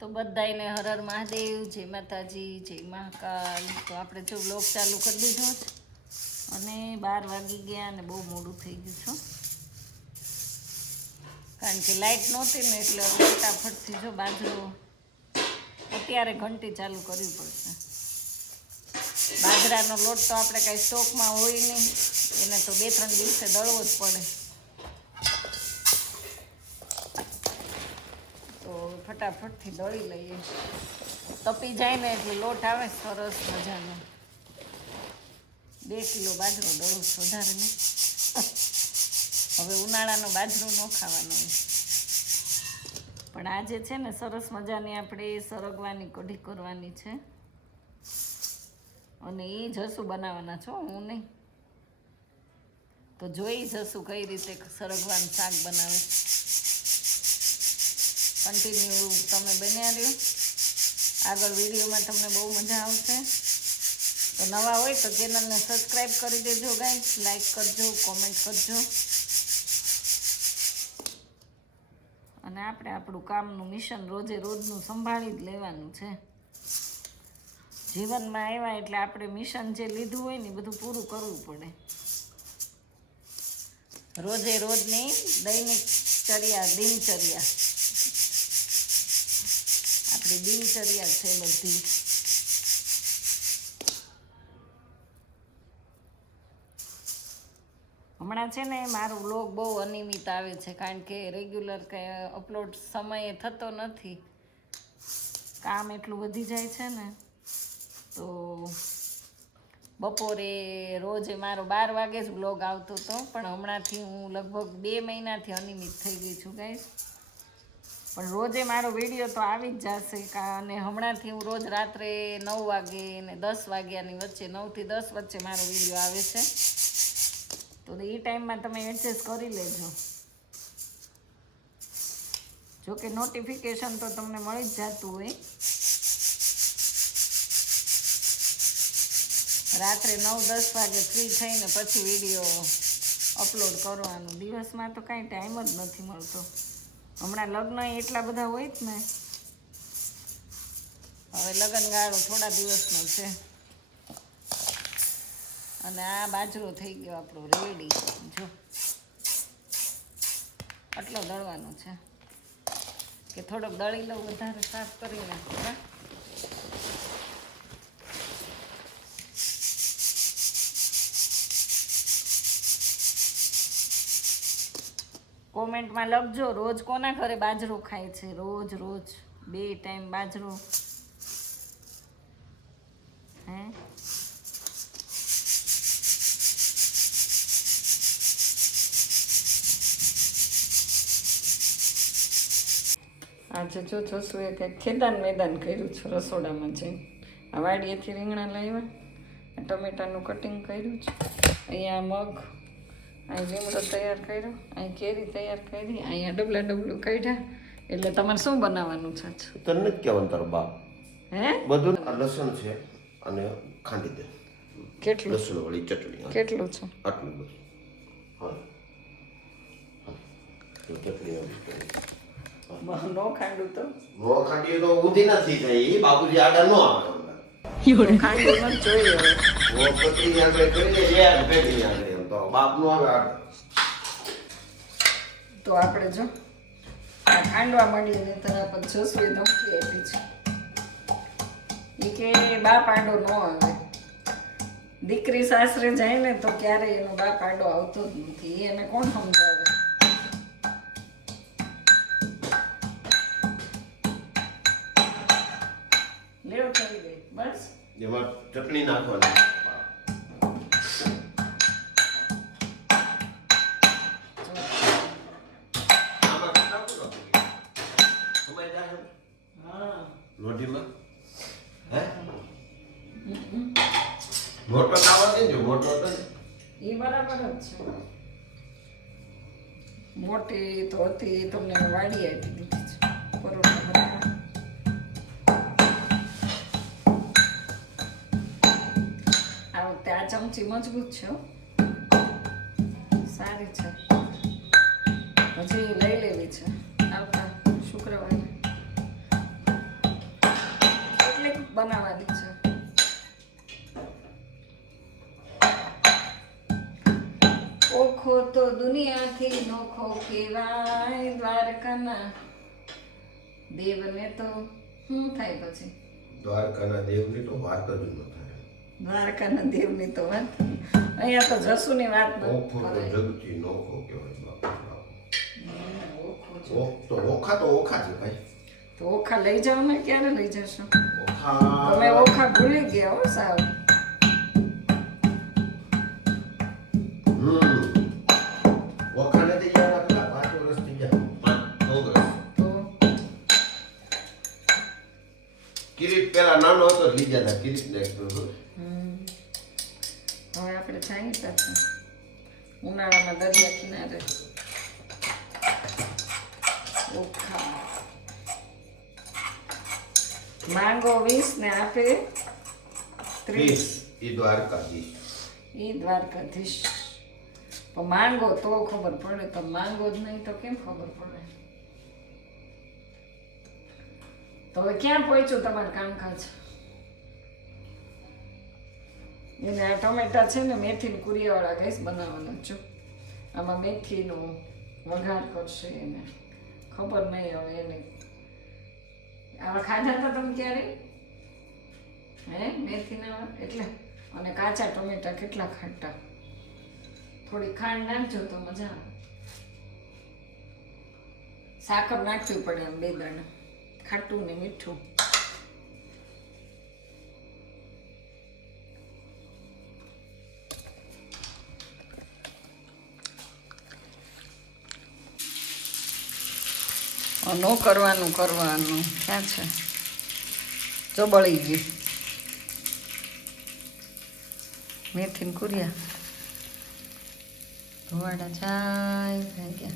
તો બધાયને હર હર મહાદેવ, જય માતાજી, જય મહાકાલ. તો આપણે જો બ્લોગ ચાલુ કરી દીધો છે અને બાર વાગી ગયા અને બહુ મોડું થઈ ગયું છે. કારણ કે લાઇટ નહોતી ને એટલે ફટાફટથી જો બાજરો અત્યારે ઘંટી ચાલુ કરવી પડશે. બાજરાનો લોટ તો આપણે કાંઈ સ્ટોકમાં હોય નહીં. એને તો બે ત્રણ દિવસે દળવો જ પડે. તો ફટાફટથી દળી લઈએ. તપી જાય ને એટલે લોટ આવે સરસ મજાનો. બે કિલો બાજરો દળું વધારે નહીં હવે ઉનાળાનો બાજરો ન ખાવાનો પણ આજે છે ને સરસ મજાની આપણે સરગવાની કઢી કરવાની છે. અને એ જસું બનાવવાના છો, હું નહીં. તો જોઈ જશું કઈ રીતે સરગવાનું શાક બનાવે. કન્ટિન્યુ તમે બન્યા રહ્યો. આગળ વિડીયોમાં તમને બહુ મજા આવશે. તો નવા હોય તો ચેનલને સબસ્ક્રાઈબ કરી દેજો ગાઈસ, લાઈક કરજો, કોમેન્ટ કરજો. અને આપણે આપણું કામનું મિશન રોજે રોજનું સંભાળી જ લેવાનું છે. જીવનમાં આવ્યા એટલે આપણે મિશન જે લીધું હોય ને બધું પૂરું કરવું પડે. રોજે રોજની દૈનિક ચર્યા, દિનચર્યા. આપણી દિનચર્યા છે બધી. હમણાં છે ને મારું વ્લોગ બહુ અનિયમિત આવે છે કારણ કે રેગ્યુલર કંઈ અપલોડ સમયે થતો નથી. કામ એટલું વધી જાય છે ને. તો બપોરે રોજે મારો બાર વાગે જ બ્લોગ આવતો હતો. પણ હમણાંથી હું લગભગ બે મહિનાથી અનિયમિત થઈ ગઈ છું ગાઈસ પણ રોજે મારો વીડિયો તો આવી જ જશે અને હમણાંથી હું રોજ રાત્રે નવ વાગે ને દસ વાગ્યાની વચ્ચે, નવથી દસ વચ્ચે મારો વીડિયો આવે છે. તો એ ટાઈમમાં તમે એડજસ્ટ કરી લેજો. જોકે નોટિફિકેશન તો તમને મળી જ જતું હોય. રાત્રે નવ, દસ વાગે ફ્રી થઈને પછી વીડિયો અપલોડ કરવાનું. દિવસમાં તો કાંઈ ટાઈમ જ નથી મળતો. હમણાં લગ્ન એટલા બધા હોય જ ને. હવે લગ્નગાળો થોડા દિવસનો છે. અને આ બાજરો થઈ ગયો આપણો રેડી જો. આટલો દળવાનો છે. કે થોડોક દળી લઉં, વધારે સાફ કરી કોમેન્ટમાં લખજો, રોજ કોના ઘરે બાજરો ખાય છે? રોજ રોજ. બે ટાઈમ બાજરો. હે? આજે જો જોશું એ કંઈક ખેદાન મેદાન કર્યું છે, રસોડામાં જઈને આ વાડીએથી રીંગણા લાવ્યા ટમેટાનું કટિંગ કર્યું છે. અહીંયા મગ અહીં લીમડો તૈયાર કર્યો અહીં કેરી તૈયાર કરી અહીંયા ડબલા ડબલું કાઢ્યા. એટલે તમારે શું બનાવવાનું છે? તને નથી કહેવાનું તારો બાપ. હે? બધું લસણ છે અને ખાંડી દે. કેટલું? લસણ વાળી ચટણી કેટલું છે? આટલું બસ હા. ચટણી નો ખાંડું તો. નો ખાંડીએ તો ઊંધી નથી થઈ. બાપુજી આડા નો આવે. ખાંડું જોઈએ યાર ભેગી આગળ તો બાપ નો આવે આગળ તો આપણે જો ખાંડવા માંડીએ ને તરા પર જસુએ ધમકી આપી છે. એ કે બાપ આડો ન આવે. દીકરી સાસરે જાય ને તો ક્યારેય એનો બાપ આડો આવતો જ નથી. એને કોણ સમજાવે? લેવ કરી ગઈ બસ. એમાં ચટણી નાખવાની. મોટી તો હતી તમને વાડી આપી દીધી છે. આ ચમચી મજબૂત છે. સારી છે. હજી લઈ લેવી છે. આવતા શુક્રવારે. કેટલીક બનાવવાની છે. તો દુનિયાથી નોખો કેવાય દ્વારકાના. દેવને તો શું થાય પછી? દ્વારકાના દેવની તો વાત જ ન થાય. દ્વારકાના દેવની તો વાત? અહીંયા તો જસુની વાત ઓખો તો જગતી નોખો કહેવાય બાપુ તો ઓખા તો ઓખા છે ભાઈ. તો ઓખા લઈ જાઓ ને ક્યારે લઈ જશો? ઓખા તમે ઓખા ભૂલી ગયા હો સાવ જ લઈ ગયા હતા. હવે આપણે જાણીતા છે ઉનાળામાં દરિયા કિનારે. ઓખા. માંગો વીસ ને આપે ત્રીસ. એ દ્વારકાધીશ. એ દ્વારકાધીશ. પણ માંગો તો ખબર પડે તો માંગો જ નહીં તો કેમ ખબર પડે? તો હવે ક્યાં પહોંચ્યું તમારું કામકાજ? એને ટમેટા છે ને મેથીનું કુરિયાવાળા ગેસ બનાવવાના છું. આમાં મેથીનું વઘાર કરશે એને. ખબર નહીં હવે એને. આવા ખાધા હતા તમે ક્યારે? હે? મેથીના એટલે? અને કાચા ટમેટા કેટલા ખાટા? થોડી ખાંડ નાખજો તો મજા આવે. સાકર નાખવી પડે આમ બે દાણા. ખાટું ને મીઠું. નો કરવાનું કરવાનું. ક્યાં છે. જો બળી ગયું. મેથીન કુરિયા. ધોવાડા જાય થઈ ગયા.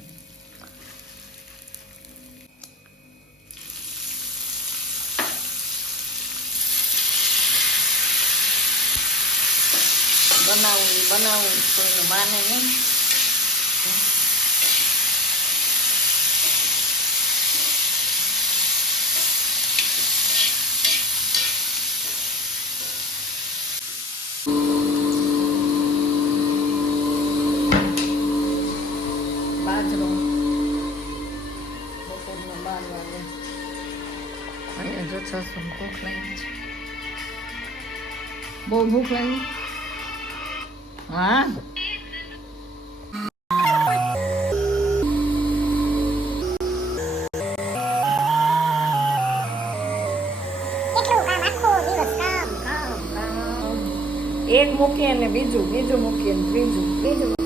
બનાવવું બનાવું બનાવવું કોઈનું માને નહીં. ભૂખ લાગી છે બહુ ભૂખ લાગી હા એક મૂકીએ ને બીજું બીજું મૂકીએ ને ત્રીજું બીજું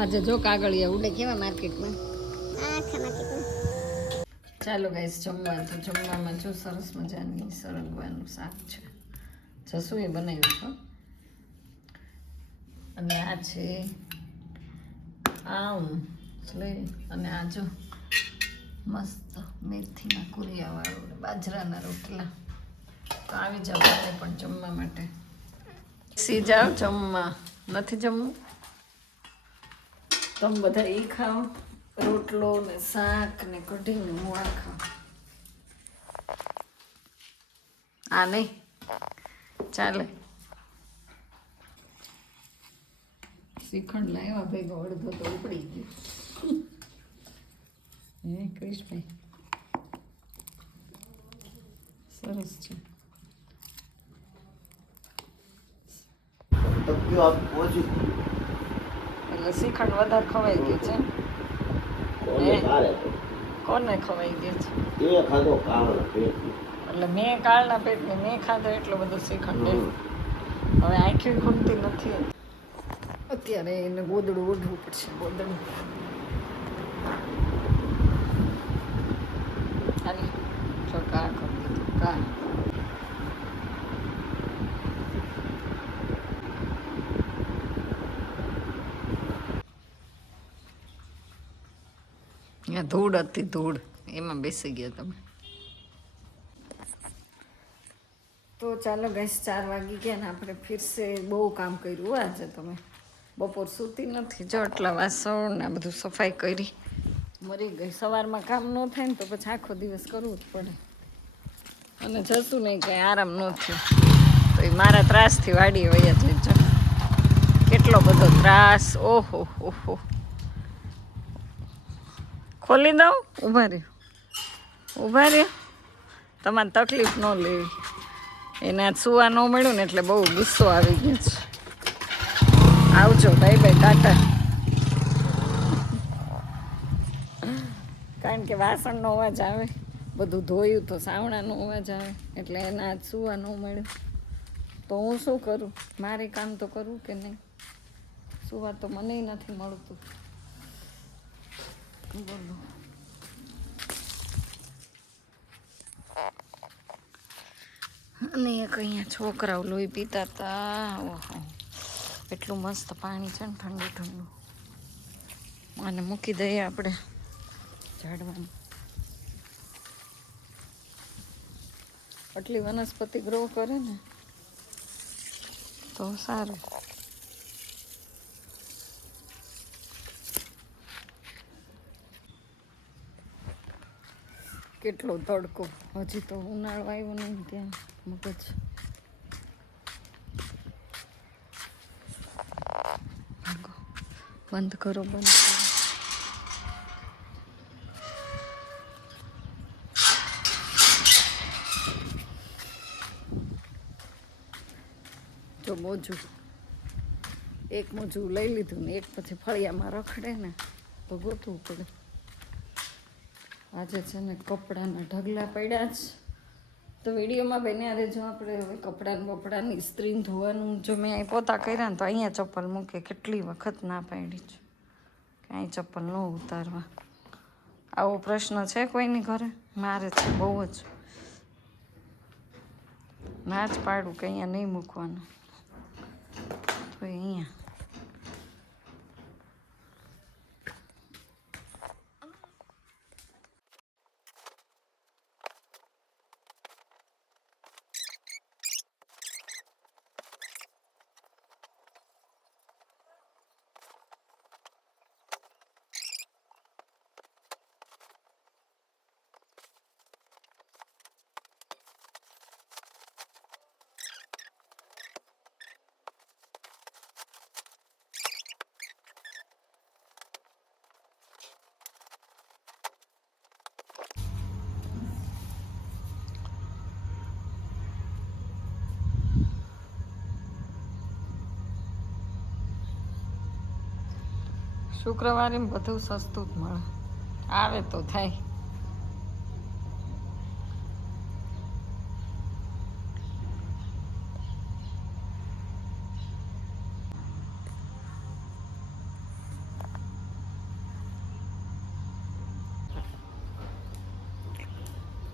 આજે જો કાગળિયા ઉડે કેવા માર્કેટમાં? ચાલો ગાઈસ જમવા તો જમવામાં જો સરસ મજાની સરગવાનું શાક છે. જસુએ બનાવ્યું છે. અને આ છે આમ લઈ અને આ જો મસ્ત મેથીના કુરિયાવાળું બાજરાના રોટલા. તો આવી જાવ પણ જમવા માટે. સી જાઓ જમવા. નથી જમવું? તમે બધા એ ખાઓ, રોટલો ને શાક ને કઢી ને આ ખાઉં આ નહીં. ચાલે. શ્રીખંડ લાવ્યા ભેગો અડધો તો ઉપડી ગયો. હે ક્રિશભાઈ સરસ છે. તો કયો આપ એટલે શ્રીખંડ વધારે ખવાઈ ગયું છે. કોને ખવાઈ ગયું છે? એ ખાધો એટલે મેં કાળના પેટને મેં ખાધો એટલો બધો શ્રીખંડ. હવે આંખી ખૂટતી નથી. અત્યારે એને ગોદડું ઓઢવું પડશે ગોદડું હાલે જો કા કરી દીધું કા અહીંયા ધૂળ હતી ધૂળ. એમાં બેસી ગયા તમે. તો ચાલો ગેસ ચાર વાગી ગયા ને આપણે ફિરસે બહુ કામ કર્યું આજે તમે. બપોર સૂતી નથી. જો એટલા વાસણ ને બધું સફાઈ કરી. મરી ગઈ. સવારમાં કામ ન થાય ને તો પછી આખો દિવસ કરવું જ પડે. અને જતું નહીં કંઈ, આરામ ન થયો. તો એ મારા ત્રાસથી વાડી વયા જઈ કેટલો બધો ત્રાસ. ઓહો ઓહો. ખોલી દઉં? ઊભા રહ્યો ઊભા રહ્યો તમારે તકલીફ ન લેવી. એને સુવા ન મળ્યું ને એટલે બહુ ગુસ્સો આવી ગયો છે. આવજો ભાઈ ભાઈ ટાટા. કારણ કે વાસણનો અવાજ આવે. બધું ધોયું તો સાવણાનો અવાજ આવે. એટલે એના આજ સુવા ન મળ્યું. તો હું શું કરું? મારે કામ તો કરવું કે નહીં? સુવા તો મને નથી મળતું. અને એક અહીંયા છોકરાઓ લોહી પીતા હતા ઓહો એટલું મસ્ત પાણી છે ને ઠંડુ ઠંડુ. અને મૂકી દઈએ આપણે ઝાડવાનું. આટલી વનસ્પતિ ગ્રો કરે ને, તો સારું. કેટલો તડકો. હજી તો ઉનાળો આવ્યો નહીં ત્યાં. મગજ. બંધ કરો બંધ કરો. જો મોજું. એક મોજું લઈ લીધું ને એક પછી ફળિયામાં રખડે ને તો ગોતવું પડે. આજે છે ને કપડાના ઢગલા પડ્યા જ. તો વિડીયોમાં બન્યા જો આપણે હવે કપડાં બપડાની ઇસ્ત્રી ધોવાનું જો મેં અહીં પોતા કર્યા ને તો અહીંયા ચપ્પલ મૂકે, કેટલી વખત ના પાડી છે. કે અહીં ચપ્પલ ન ઉતારવા. આવો પ્રશ્ન છે કોઈની ઘરે? મારે છે, બહુ જ. ના જ પાડું કે અહીંયા નહીં મૂકવાનું તો એ અહીંયા શુક્રવારે બધું સસ્તું જ મળે. આવે તો થાય.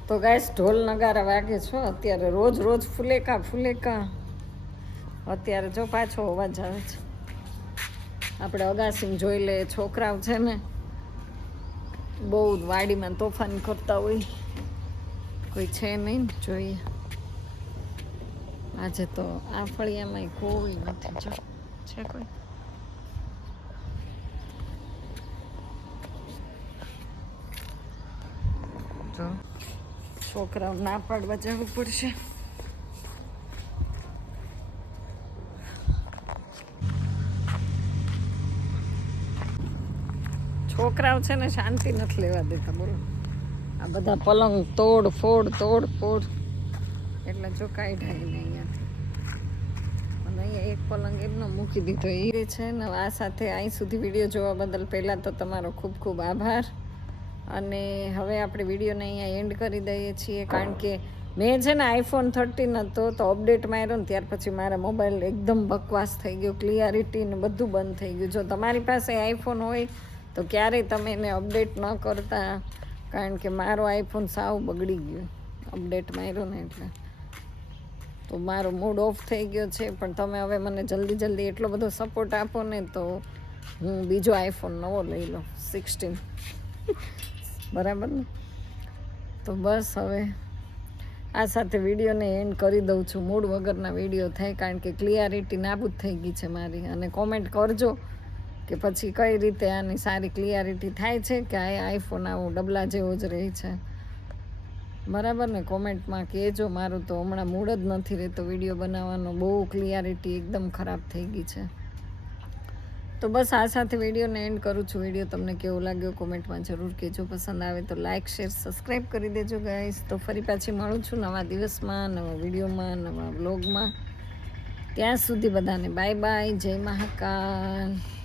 તો ગાઈસ ઢોલ નગારા વાગે છો. અત્યારે રોજ રોજ ફુલેકા ફુલેકા. અત્યારે જો પાછો અવાજ આવે છે. આપણે અગાસીમાં જોઈ લે છોકરાઓ છે ને, બહુ વાડીમાં તોફાન કરતા હોય. કોઈ છે નહીં જોઈએ. આજે તો આ ફળિયામાં કોઈ નથી, જો, છે કોઈ? છોકરાઓ ના પાડવા જવું પડશે. છોકરાઓ છે ને શાંતિ નથી લેવા દેતા બોલો. આ બધા પલંગ તોડ ફોડ તોડ ફોડ. એટલે જો કાઢાય ને અહીંયાથી અને અહીંયા એક પલંગ એમનો મૂકી દીધો. એ છે ને આ સાથે અહીં સુધી વીડિયો જોવા બદલ પહેલાં તો તમારો ખૂબ ખૂબ આભાર. અને હવે આપણે વિડીયોને અહીંયા એન્ડ કરી દઈએ છીએ કારણ કે મેં છે ને આઈફોન થર્ટીન હતો તો અપડેટ માર્યો ને ત્યાર પછી મારા મોબાઈલ એકદમ બકવાસ થઈ ગયો ક્લિયરિટી ને બધું બંધ થઈ ગયું. જો તમારી પાસે આઈફોન હોય તો ક્યારેય તમે એને અપડેટ ન કરતા, કારણ કે મારો આઈફોન સાવ બગડી ગયો. અપડેટ માર્યો ને એટલે. તો મારો મૂડ ઓફ થઈ ગયો છે, પણ તમે હવે મને જલ્દી જલ્દી એટલો બધો સપોર્ટ આપો ને તો હું બીજો આઈફોન નવો લઈ લઉં સિક્સટીન બરાબર ને? તો બસ હવે આ સાથે વિડીયોને એન્ડ કરી દઉં છું. મૂડ વગરના વીડિયો થાય, કારણ કે ક્લિયરિટી નાબૂદ થઈ ગઈ છે મારી. અને કોમેન્ટ કરજો કે પછી કઈ રીતે આની સારી ક્લિયરિટી થાય છે કે આ આઈફોન આવો ડબલા જેવો જ રહે છે? બરાબર ને? કોમેન્ટમાં કહેજો. મારું તો હમણાં મૂડ જ નથી રહેતો વીડિયો બનાવવાનો. બહુ ક્લિયરિટી એકદમ ખરાબ થઈ ગઈ છે. તો બસ આ સાથે વિડીયોને એન્ડ કરું છું. વીડિયો તમને કેવો લાગ્યો કોમેન્ટમાં જરૂર કહેજો. પસંદ આવે તો લાઇક શેર, સબસ્ક્રાઈબ કરી દેજો ગાઈસ તો ફરી પાછી મળું છું નવા દિવસમાં, નવા વિડીયોમાં, નવા બ્લોગમાં ત્યાં સુધી બધાને બાય બાય. જય મહાકાલ.